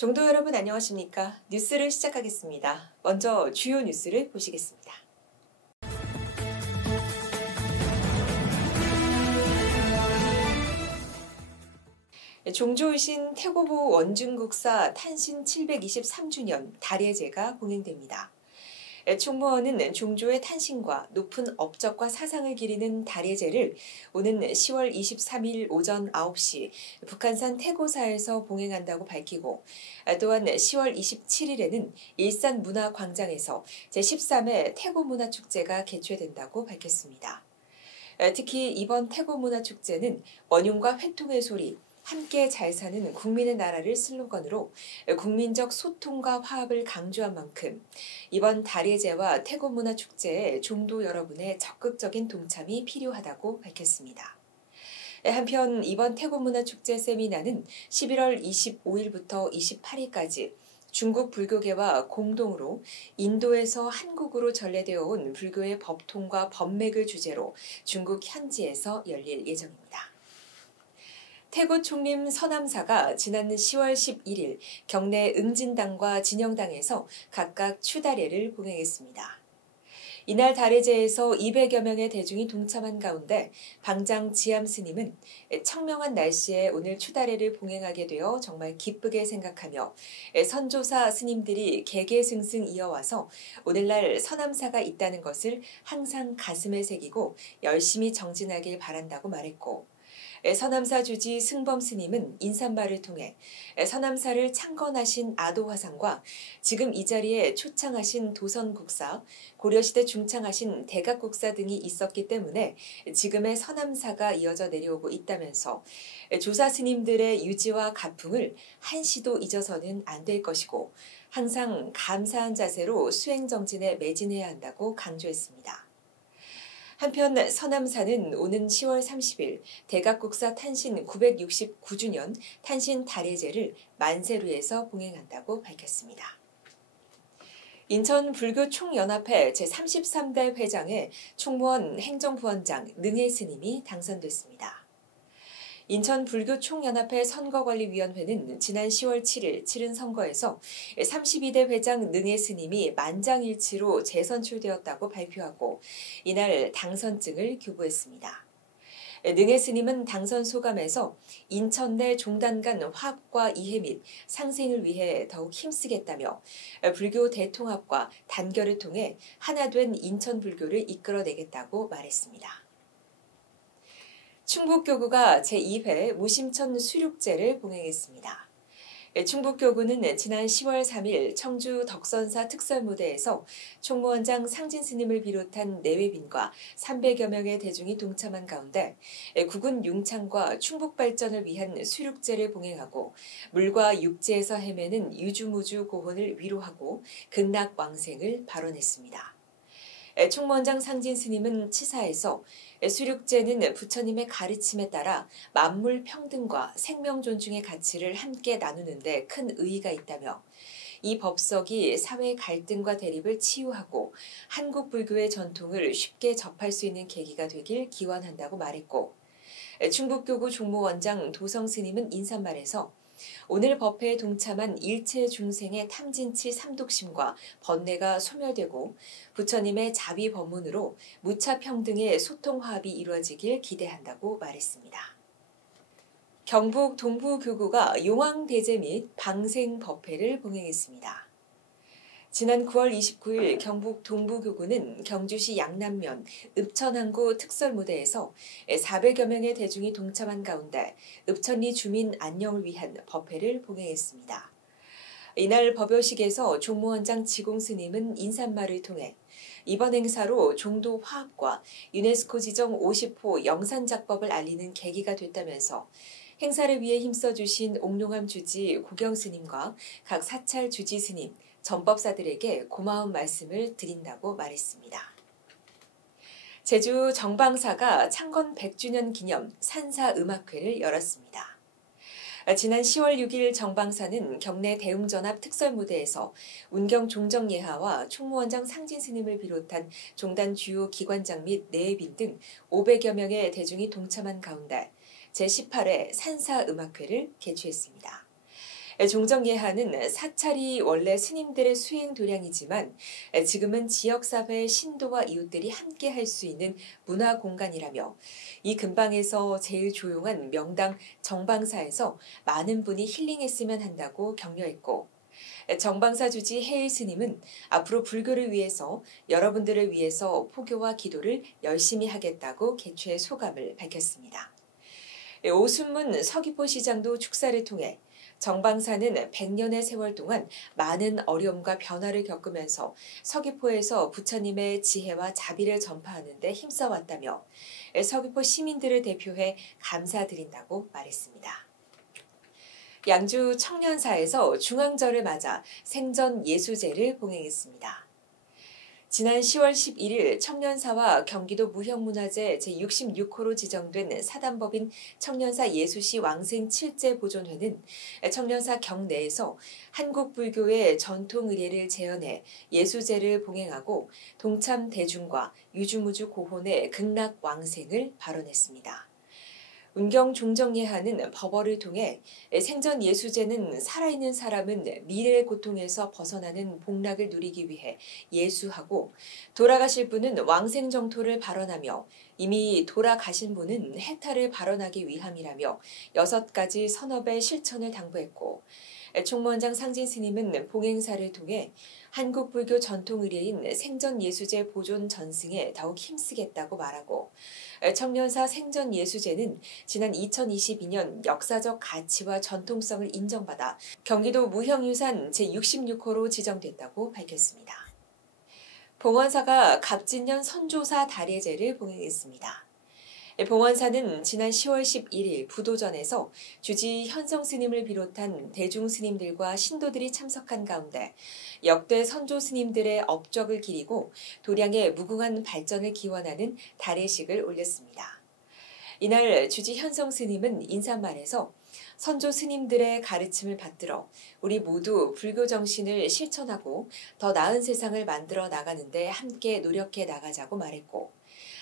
종도 여러분 안녕하십니까? 뉴스를 시작하겠습니다. 먼저 주요 뉴스를 보시겠습니다. 종조의신 태고보 원중국사 탄신 723주년 달예제가 공행됩니다. 총무원은 종조의 탄신과 높은 업적과 사상을 기리는 달예제를 오는 10월 23일 오전 9시 북한산 태고사에서 봉행한다고 밝히고 또한 10월 27일에는 일산문화광장에서 제13회 태고문화축제가 개최된다고 밝혔습니다. 특히 이번 태고문화축제는 원흉과 회통의 소리, 함께 잘 사는 국민의 나라를 슬로건으로 국민적 소통과 화합을 강조한 만큼 이번 달예제와 태고문화축제에 종도 여러분의 적극적인 동참이 필요하다고 밝혔습니다. 한편 이번 태고문화축제 세미나는 11월 25일부터 28일까지 중국 불교계와 공동으로 인도에서 한국으로 전래되어 온 불교의 법통과 법맥을 주제로 중국 현지에서 열릴 예정입니다. 태고 총림 서남사가 지난 10월 11일 경내 응진당과 진영당에서 각각 추달예를 봉행했습니다. 이날 달예제에서 200여 명의 대중이 동참한 가운데 방장 지암 스님은 청명한 날씨에 오늘 추달예를 봉행하게 되어 정말 기쁘게 생각하며 선조사 스님들이 개개승승 이어와서 오늘날 서남사가 있다는 것을 항상 가슴에 새기고 열심히 정진하길 바란다고 말했고, 서남사 주지 승범 스님은 인사말을 통해 서남사를 창건하신 아도화상과 지금 이 자리에 초창하신 도선국사, 고려시대 중창하신 대각국사 등이 있었기 때문에 지금의 서남사가 이어져 내려오고 있다면서 조사 스님들의 유지와 가풍을 한시도 잊어서는 안 될 것이고 항상 감사한 자세로 수행정진에 매진해야 한다고 강조했습니다. 한편 서남사는 오는 10월 30일 대각국사 탄신 969주년 탄신 달예제를 만세루에서 봉행한다고 밝혔습니다. 인천불교총연합회 제33대 회장에 총무원 행정부원장 능혜 스님이 당선됐습니다. 인천불교총연합회 선거관리위원회는 지난 10월 7일 치른 선거에서 32대 회장 능혜 스님이 만장일치로 재선출되었다고 발표하고 이날 당선증을 교부했습니다. 능혜 스님은 당선 소감에서 인천 내 종단 간 화합과 이해 및 상생을 위해 더욱 힘쓰겠다며 불교 대통합과 단결을 통해 하나된 인천 불교를 이끌어내겠다고 말했습니다. 충북교구가 제2회 무심천 수륙제를 봉행했습니다. 충북교구는 지난 10월 3일 청주 덕선사 특설무대에서 총무원장 상진 스님을 비롯한 내외빈과 300여 명의 대중이 동참한 가운데 국군 융창과 충북 발전을 위한 수륙제를 봉행하고 물과 육지에서 헤매는 유주무주 고혼을 위로하고 극락왕생을 발언했습니다. 총무원장 상진 스님은 치사에서 수륙제는 부처님의 가르침에 따라 만물 평등과 생명 존중의 가치를 함께 나누는 데 큰 의의가 있다며 이 법석이 사회 갈등과 대립을 치유하고 한국 불교의 전통을 쉽게 접할 수 있는 계기가 되길 기원한다고 말했고, 충북교구 종무원장 도성 스님은 인사말에서 오늘 법회에 동참한 일체 중생의 탐진치 삼독심과 번뇌가 소멸되고 부처님의 자비 법문으로 무차평등의 소통화합이 이루어지길 기대한다고 말했습니다. 경북 동부교구가 용왕대제 및 방생법회를 봉행했습니다. 지난 9월 29일 경북 동부교구는 경주시 양남면 읍천항구 특설무대에서 400여 명의 대중이 동참한 가운데 읍천리 주민 안녕을 위한 법회를 봉행했습니다. 이날 법요식에서 종무원장 지공스님은 인사말을 통해 이번 행사로 종도 화합과 유네스코 지정 50호 영산작법을 알리는 계기가 됐다면서 행사를 위해 힘써주신 옥룡함 주지 고경스님과 각 사찰 주지스님, 전법사들에게 고마운 말씀을 드린다고 말했습니다. 제주 정방사가 창건 100주년 기념 산사음악회를 열었습니다. 지난 10월 6일 정방사는 경내 대웅전합 특설무대에서 운경 종정예하와 총무원장 상진 스님을 비롯한 종단 주요 기관장 및 내외빈 등 500여 명의 대중이 동참한 가운데 제18회 산사음악회를 개최했습니다. 종정 예하는 사찰이 원래 스님들의 수행 도량이지만 지금은 지역사회의 신도와 이웃들이 함께 할 수 있는 문화 공간이라며 이 근방에서 제일 조용한 명당 정방사에서 많은 분이 힐링했으면 한다고 격려했고 정방사 주지 해일 스님은 앞으로 불교를 위해서 여러분들을 위해서 포교와 기도를 열심히 하겠다고 개최 소감을 밝혔습니다. 오순문 서귀포 시장도 축사를 통해 정방사는 100년의 세월 동안 많은 어려움과 변화를 겪으면서 서귀포에서 부처님의 지혜와 자비를 전파하는 데 힘써왔다며 서귀포 시민들을 대표해 감사드린다고 말했습니다. 양주 청년사에서 중앙절을 맞아 생전 예수제를 봉행했습니다. 지난 10월 11일 청년사와 경기도 무형문화재 제66호로 지정된 사단법인 청년사 예수시 왕생 7제 보존회는 청년사 경내에서 한국불교의 전통 의례를 재현해 예수제를 봉행하고 동참 대중과 유주무주 고혼의 극락 왕생을 발언했습니다. 운경 종정예하는 법어를 통해 생전 예수제는 살아있는 사람은 미래의 고통에서 벗어나는 복락을 누리기 위해 예수하고 돌아가실 분은 왕생정토를 발언하며 이미 돌아가신 분은 해탈을 발언하기 위함이라며 6가지 선업의 실천을 당부했고 총무원장 상진 스님은 봉행사를 통해 한국 불교 전통 의례인 생전 예수제 보존 전승에 더욱 힘쓰겠다고 말하고 청년사 생전 예수제는 지난 2022년 역사적 가치와 전통성을 인정받아 경기도 무형유산 제66호로 지정됐다고 밝혔습니다. 봉원사가 갑진년 선조사 다례제를 봉행했습니다. 봉원사는 지난 10월 11일 부도전에서 주지 현성 스님을 비롯한 대중 스님들과 신도들이 참석한 가운데 역대 선조 스님들의 업적을 기리고 도량의 무궁한 발전을 기원하는 다례식을 올렸습니다. 이날 주지 현성 스님은 인사말에서 선조 스님들의 가르침을 받들어 우리 모두 불교 정신을 실천하고 더 나은 세상을 만들어 나가는 데 함께 노력해 나가자고 말했고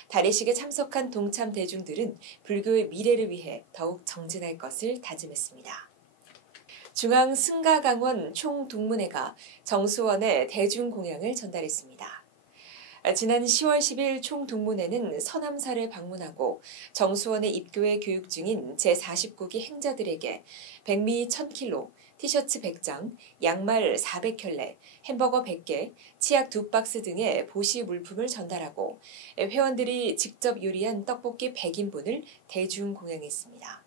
다례식에 참석한 동참 대중들은 불교의 미래를 위해 더욱 정진할 것을 다짐했습니다. 중앙 승가강원 총동문회가 정수원에 대중공양을 전달했습니다. 지난 10월 10일 총동문회는 서남사를 방문하고 정수원에 입교해 교육 중인 제49기 행자들에게 백미 1000kg, 티셔츠 100장, 양말 400켤레, 햄버거 100개, 치약 2박스 등의 보시 물품을 전달하고 회원들이 직접 요리한 떡볶이 100인분을 대중공양했습니다.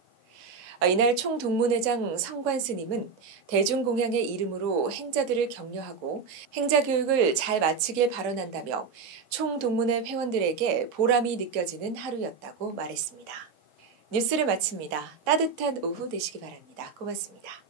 이날 총동문회장 성관 스님은 대중공양의 이름으로 행자들을 격려하고 행자교육을 잘 마치길 바라난다며 총동문회 회원들에게 보람이 느껴지는 하루였다고 말했습니다. 뉴스를 마칩니다. 따뜻한 오후 되시기 바랍니다. 고맙습니다.